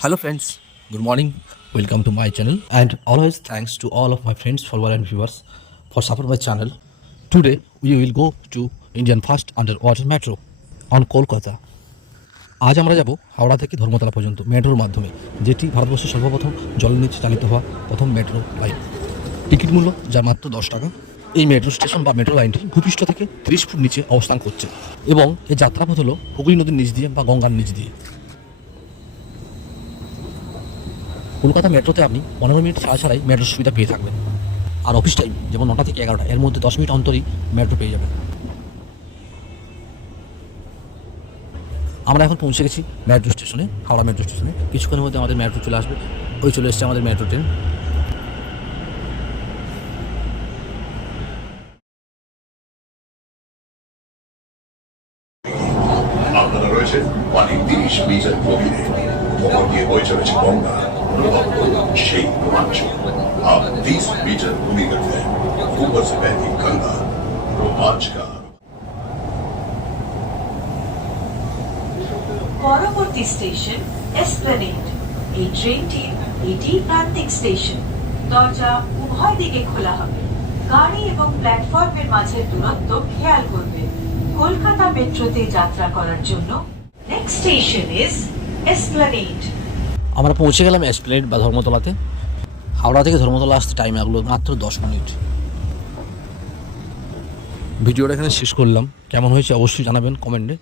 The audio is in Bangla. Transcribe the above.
Hello, friends. Good morning. Welcome to my channel. And always thanks to all of my friends, followers, and viewers for support my channel. Today, we will go to Indian First Underwater Metro on Kolkata. আজ আমরা যাব হাওড়া থেকে ধর্মতলা পর্যন্ত মেট্রোর মাধ্যমে যেটি ভারতবর্ষের সর্বপ্রথম জলের নিচে চালিত হওয়া প্রথম মেট্রো লাইন টিকিট মূল্য যা মাত্র দশ টাকা এই মেট্রো স্টেশন বা মেট্রো লাইনটি ভূপৃষ্ঠ থেকে তিরিশ ফুট নিচে অবস্থান করছে এবং এই যাত্রাপথ হলো হুগলি নদীর নিচ দিয়ে বা গঙ্গার নিচ দিয়ে কলকাতা মেট্রোতে আপনি পনেরো মিনিট ছাড়া ছাড়াই মেট্রো সুবিধা পেয়ে থাকবেন। আর অফিস টাইম যেমন নটা থেকে এগারোটা, এর মধ্যে দশ মিনিট অন্তরই মেট্রো পেয়ে যাবেন। আমরা এখন পৌঁছে গেছি মেট্রো স্টেশনে, হাওড়া মেট্রো স্টেশনে। কিছুক্ষণের মধ্যে আমাদের মেট্রো চলে আসবে। ওই চলে এসছে আমাদের মেট্রো ট্রেন। আপনারা রয়েছেন পানি তিরিশ মিটার গভীরে ওপর দিয়ে বয়ে চলেছে গঙ্গা অনুভব করুন সেই রোমাঞ্চ आप तीस मीटर भूमिगत है ऊपर से बहती गंगा रोमांच का পরবর্তী স্টেশন এসপ্লেনেড এই ট্রেনটির এটি প্রান্তিক স্টেশন দরজা উভয় দিকে খোলা হবে গাড়ি এবং প্ল্যাটফর্মের মাঝের দূরত্ব খেয়াল করবে কলকাতা মেট্রোতে যাত্রা করার জন্য নেক্সট স্টেশন ইজ এসপ্লানেড আমরা পৌঁছে গেলাম এসপ্লেনেড বা ধর্মতলাতে। হাওড়া থেকে ধর্মতলা আসতে টাইম লাগল মাত্র দশ মিনিট। ভিডিওটা এখানে শেষ করলাম। কেমন হয়েছে অবশ্যই জানাবেন কমেন্টে।